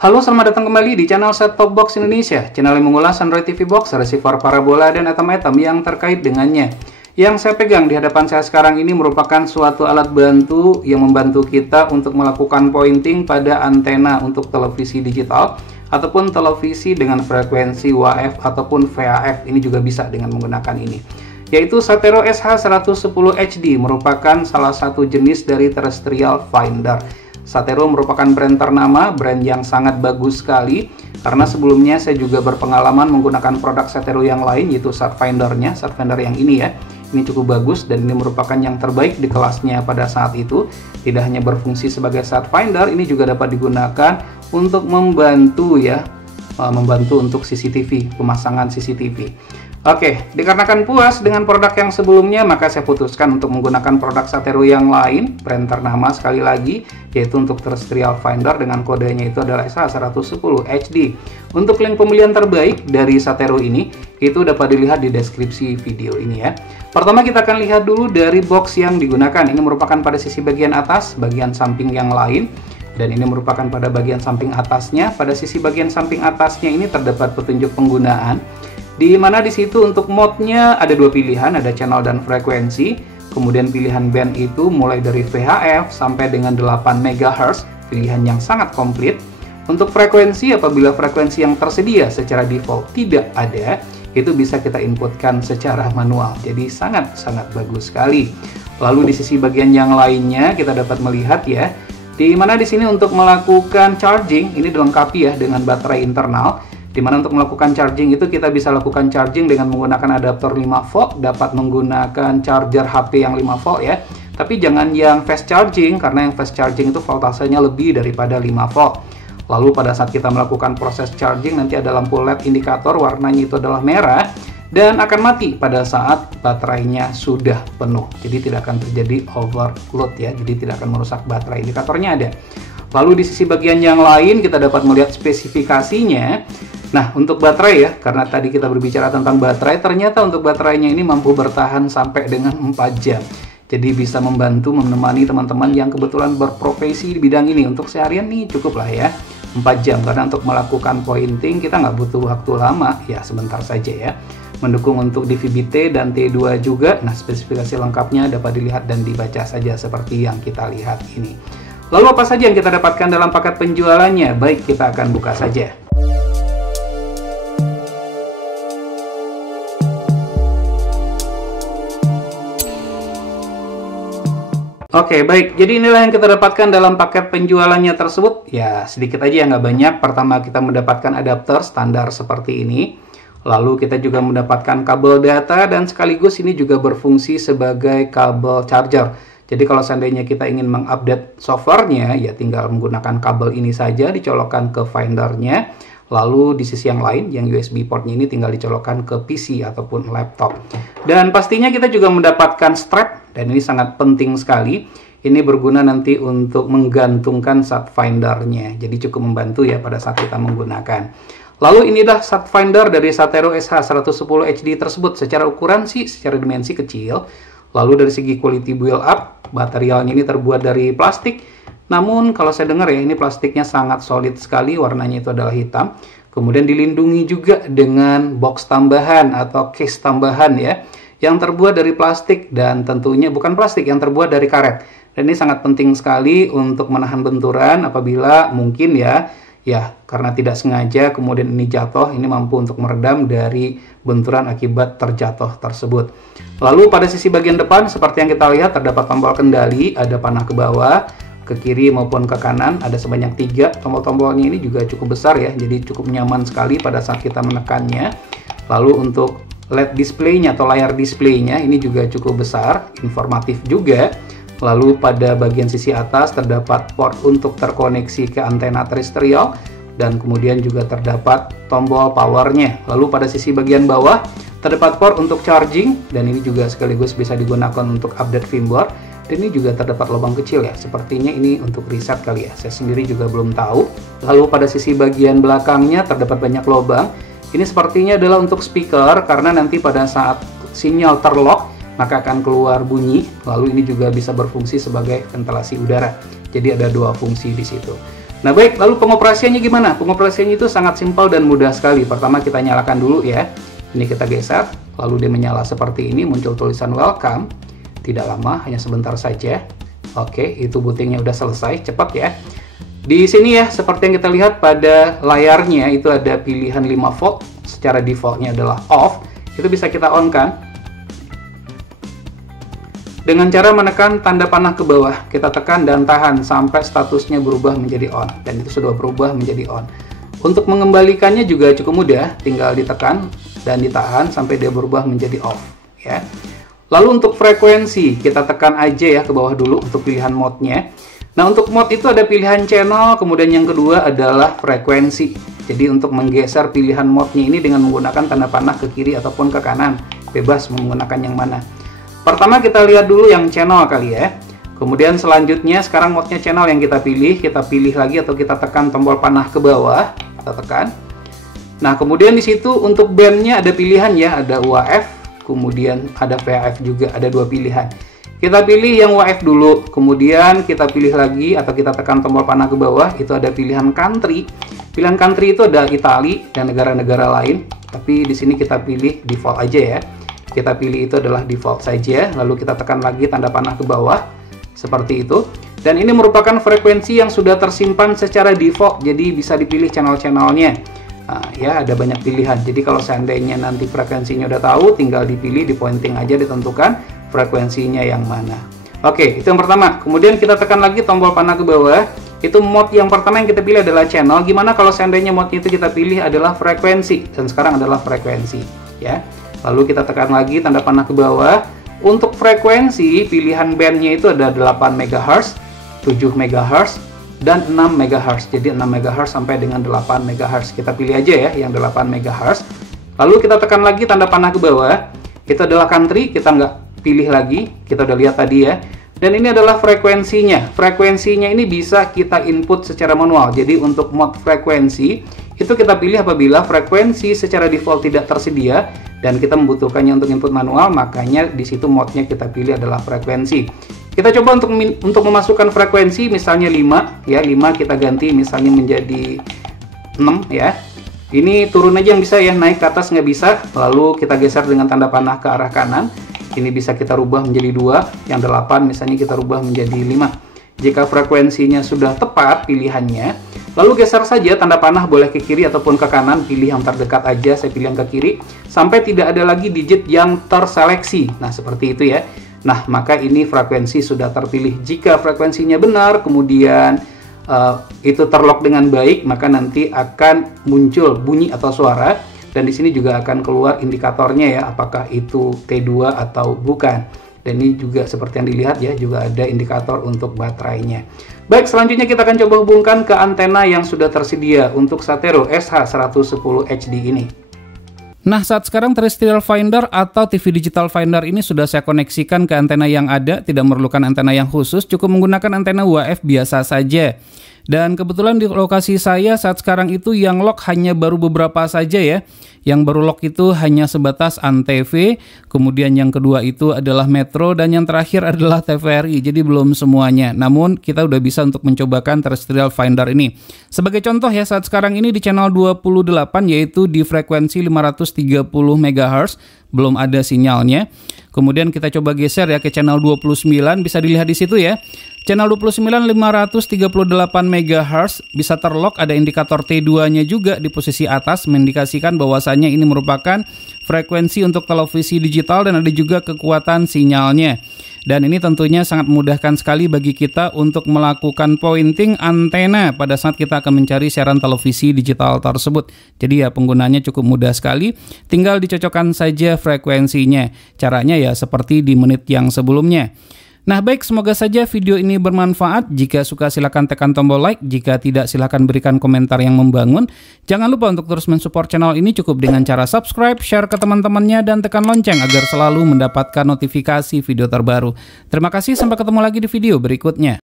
Halo, selamat datang kembali di channel Set Top Box Indonesia, channel yang mengulas Android TV Box, receiver parabola, dan item-item yang terkait dengannya. Yang saya pegang di hadapan saya sekarang ini merupakan suatu alat bantu yang membantu kita untuk melakukan pointing pada antena untuk televisi digital ataupun televisi dengan frekuensi UHF ataupun VHF. Ini juga bisa dengan menggunakan ini, yaitu Satero SH110 HD, merupakan salah satu jenis dari terrestrial finder. Satero merupakan brand ternama, brand yang sangat bagus sekali, karena sebelumnya saya juga berpengalaman menggunakan produk Satero yang lain, yaitu Satfinder-nya, Satfinder yang ini ya. Ini cukup bagus dan ini merupakan yang terbaik di kelasnya pada saat itu. Tidak hanya berfungsi sebagai Satfinder, ini juga dapat digunakan untuk membantu ya, membantu untuk CCTV, pemasangan CCTV. Oke, dikarenakan puas dengan produk yang sebelumnya, maka saya putuskan untuk menggunakan produk Satero yang lain, brand ternama sekali lagi, yaitu untuk terrestrial finder dengan kodenya itu adalah SH110 HD. Untuk link pembelian terbaik dari Satero ini, itu dapat dilihat di deskripsi video ini ya. Pertama kita akan lihat dulu dari box yang digunakan. Ini merupakan pada sisi bagian atas, bagian samping yang lain. Dan ini merupakan pada bagian samping atasnya. Pada sisi bagian samping atasnya ini terdapat petunjuk penggunaan, di mana di situ untuk mode-nya ada dua pilihan, ada channel dan frekuensi. Kemudian pilihan band itu mulai dari VHF sampai dengan 8 MHz, pilihan yang sangat komplit. Untuk frekuensi, apabila frekuensi yang tersedia secara default tidak ada, itu bisa kita inputkan secara manual. Jadi sangat-sangat bagus sekali. Lalu di sisi bagian yang lainnya kita dapat melihat ya, di mana di sini untuk melakukan charging ini dilengkapi ya dengan baterai internal. Dimana untuk melakukan charging itu kita bisa lakukan charging dengan menggunakan adaptor 5 volt, dapat menggunakan charger HP yang 5 volt ya. Tapi jangan yang fast charging, karena yang fast charging itu voltasenya lebih daripada 5 volt. Lalu pada saat kita melakukan proses charging, nanti ada lampu LED indikator, warnanya itu adalah merah, dan akan mati pada saat baterainya sudah penuh. Jadi tidak akan terjadi overload ya, jadi tidak akan merusak baterai, indikatornya ada. Lalu di sisi bagian yang lain kita dapat melihat spesifikasinya. Nah, untuk baterai ya, karena tadi kita berbicara tentang baterai, ternyata untuk baterainya ini mampu bertahan sampai dengan 4 jam. Jadi bisa membantu menemani teman-teman yang kebetulan berprofesi di bidang ini. Untuk seharian nih cukup lah ya, 4 jam. Karena untuk melakukan pointing kita nggak butuh waktu lama, ya sebentar saja ya. Mendukung untuk DVB-T dan T2 juga. Nah, spesifikasi lengkapnya dapat dilihat dan dibaca saja seperti yang kita lihat ini. Lalu apa saja yang kita dapatkan dalam paket penjualannya? Baik, kita akan buka saja. Oke, baik. Jadi inilah yang kita dapatkan dalam paket penjualannya tersebut. Ya, sedikit aja, nggak banyak. Pertama, kita mendapatkan adapter standar seperti ini. Lalu kita juga mendapatkan kabel data dan sekaligus ini juga berfungsi sebagai kabel charger. Jadi kalau seandainya kita ingin mengupdate softwarenya, ya tinggal menggunakan kabel ini saja, dicolokkan ke findernya. Lalu di sisi yang lain, yang USB portnya ini tinggal dicolokkan ke PC ataupun laptop. Dan pastinya kita juga mendapatkan strap, dan ini sangat penting sekali. Ini berguna nanti untuk menggantungkan Satfinder-nya. Jadi cukup membantu ya pada saat kita menggunakan. Lalu inilah Satfinder dari Satero SH110 HD tersebut. Secara ukuran sih, secara dimensi kecil. Lalu dari segi quality build up, materialnya ini terbuat dari plastik. Namun kalau saya dengar ya, ini plastiknya sangat solid sekali, warnanya itu adalah hitam. Kemudian dilindungi juga dengan box tambahan atau case tambahan ya, yang terbuat dari plastik dan tentunya bukan plastik, yang terbuat dari karet. Dan ini sangat penting sekali untuk menahan benturan apabila mungkin ya karena tidak sengaja kemudian ini jatuh, ini mampu untuk meredam dari benturan akibat terjatuh tersebut. Lalu pada sisi bagian depan seperti yang kita lihat terdapat tombol kendali, ada panah ke bawah, ke kiri maupun ke kanan, ada sebanyak 3. Tombol-tombolnya ini juga cukup besar ya, jadi cukup nyaman sekali pada saat kita menekannya. Lalu untuk LED display-nya atau layar display-nya ini juga cukup besar, informatif juga. Lalu pada bagian sisi atas terdapat port untuk terkoneksi ke antena terrestrial, dan kemudian juga terdapat tombol powernya. Lalu pada sisi bagian bawah terdapat port untuk charging, dan ini juga sekaligus bisa digunakan untuk update firmware. Dan ini juga terdapat lubang kecil ya, sepertinya ini untuk reset kali ya, saya sendiri juga belum tahu. Lalu pada sisi bagian belakangnya terdapat banyak lubang. Ini sepertinya adalah untuk speaker, karena nanti pada saat sinyal terlock maka akan keluar bunyi. Lalu ini juga bisa berfungsi sebagai ventilasi udara. Jadi ada dua fungsi di situ. Nah baik, lalu pengoperasiannya gimana? Pengoperasiannya itu sangat simpel dan mudah sekali. Pertama kita nyalakan dulu ya. Ini kita geser, lalu dia menyala seperti ini, muncul tulisan welcome. Tidak lama, hanya sebentar saja. Oke, itu bootingnya udah selesai, cepat ya. Di sini ya, seperti yang kita lihat pada layarnya itu ada pilihan 5 volt. Secara defaultnya adalah off. Itu bisa kita on kan? Dengan cara menekan tanda panah ke bawah, kita tekan dan tahan sampai statusnya berubah menjadi on. Dan itu sudah berubah menjadi on. Untuk mengembalikannya juga cukup mudah, tinggal ditekan dan ditahan sampai dia berubah menjadi off. Ya. Lalu untuk frekuensi, kita tekan aja ya ke bawah dulu untuk pilihan mode-nya. Nah untuk mode itu ada pilihan channel, kemudian yang kedua adalah frekuensi. Jadi untuk menggeser pilihan mode-nya ini dengan menggunakan tanda panah ke kiri ataupun ke kanan, bebas menggunakan yang mana. Pertama kita lihat dulu yang channel kali ya. Kemudian selanjutnya sekarang mode-nya channel yang kita pilih lagi atau kita tekan tombol panah ke bawah, kita tekan. Nah kemudian di situ untuk band-nya ada pilihan ya, ada UHF, kemudian ada VHF juga, ada 2 pilihan. Kita pilih yang UHF dulu, kemudian kita pilih lagi atau kita tekan tombol panah ke bawah, itu ada pilihan country. Pilihan country itu ada Italia dan negara-negara lain, tapi di sini kita pilih default aja ya. Kita pilih itu adalah default saja, lalu kita tekan lagi tanda panah ke bawah, seperti itu. Dan ini merupakan frekuensi yang sudah tersimpan secara default, jadi bisa dipilih channel-channelnya. Nah, ya ada banyak pilihan, jadi kalau seandainya nanti frekuensinya udah tahu, tinggal dipilih, di pointing aja ditentukan frekuensinya yang mana. Oke, itu yang pertama. Kemudian kita tekan lagi tombol panah ke bawah, itu mode yang pertama yang kita pilih adalah channel. Gimana kalau seandainya mode itu kita pilih adalah frekuensi, dan sekarang adalah frekuensi, ya. Lalu kita tekan lagi tanda panah ke bawah. Untuk frekuensi, pilihan bandnya itu ada 8 MHz, 7 MHz, dan 6 MHz. Jadi 6 MHz sampai dengan 8 MHz. Kita pilih aja ya yang 8 MHz. Lalu kita tekan lagi tanda panah ke bawah. Itu adalah country, kita nggak pilih lagi. Kita udah lihat tadi ya. Dan ini adalah frekuensinya. Frekuensinya ini bisa kita input secara manual. Jadi untuk mode frekuensi, itu kita pilih apabila frekuensi secara default tidak tersedia dan kita membutuhkannya untuk input manual, makanya di situ mode-nya kita pilih adalah frekuensi. Kita coba untuk memasukkan frekuensi misalnya 5 ya, 5 kita ganti misalnya menjadi 6 ya. Ini turun aja yang bisa ya, naik ke atas nggak bisa. Lalu kita geser dengan tanda panah ke arah kanan. Ini bisa kita rubah menjadi 2, yang 8 misalnya kita rubah menjadi 5. Jika frekuensinya sudah tepat pilihannya, lalu geser saja tanda panah boleh ke kiri ataupun ke kanan, pilih yang terdekat aja, saya pilih yang ke kiri, sampai tidak ada lagi digit yang terseleksi. Nah, seperti itu ya. Nah, maka ini frekuensi sudah terpilih. Jika frekuensinya benar, kemudian itu terlock dengan baik, maka nanti akan muncul bunyi atau suara, dan di sini juga akan keluar indikatornya ya, apakah itu T2 atau bukan. Dan ini juga seperti yang dilihat ya, juga ada indikator untuk baterainya. Baik, selanjutnya kita akan coba hubungkan ke antena yang sudah tersedia untuk Satero SH110 HD ini. Nah, saat sekarang terrestrial finder atau TV digital finder ini sudah saya koneksikan ke antena yang ada, tidak memerlukan antena yang khusus, cukup menggunakan antena UHF biasa saja. Dan kebetulan di lokasi saya saat sekarang itu yang lock hanya baru beberapa saja ya. Yang baru lock itu hanya sebatas Antv, kemudian yang kedua itu adalah Metro, dan yang terakhir adalah TVRI. Jadi belum semuanya. Namun kita udah bisa untuk mencobakan terrestrial finder ini. Sebagai contoh ya, saat sekarang ini di channel 28 yaitu di frekuensi 530 MHz, belum ada sinyalnya. Kemudian kita coba geser ya ke channel 29, bisa dilihat di situ ya. Channel 29 538 MHz bisa terlock, ada indikator T2-nya juga di posisi atas, mengindikasikan bahwasannya ini merupakan frekuensi untuk televisi digital dan ada juga kekuatan sinyalnya. Dan ini tentunya sangat memudahkan sekali bagi kita untuk melakukan pointing antena pada saat kita akan mencari siaran televisi digital tersebut. Jadi ya penggunanya cukup mudah sekali, tinggal dicocokkan saja frekuensinya. Caranya ya seperti di menit yang sebelumnya. Nah baik, semoga saja video ini bermanfaat. Jika suka silahkan tekan tombol like, jika tidak silahkan berikan komentar yang membangun. Jangan lupa untuk terus mensupport channel ini cukup dengan cara subscribe, share ke teman-temannya, dan tekan lonceng agar selalu mendapatkan notifikasi video terbaru. Terima kasih, sampai ketemu lagi di video berikutnya.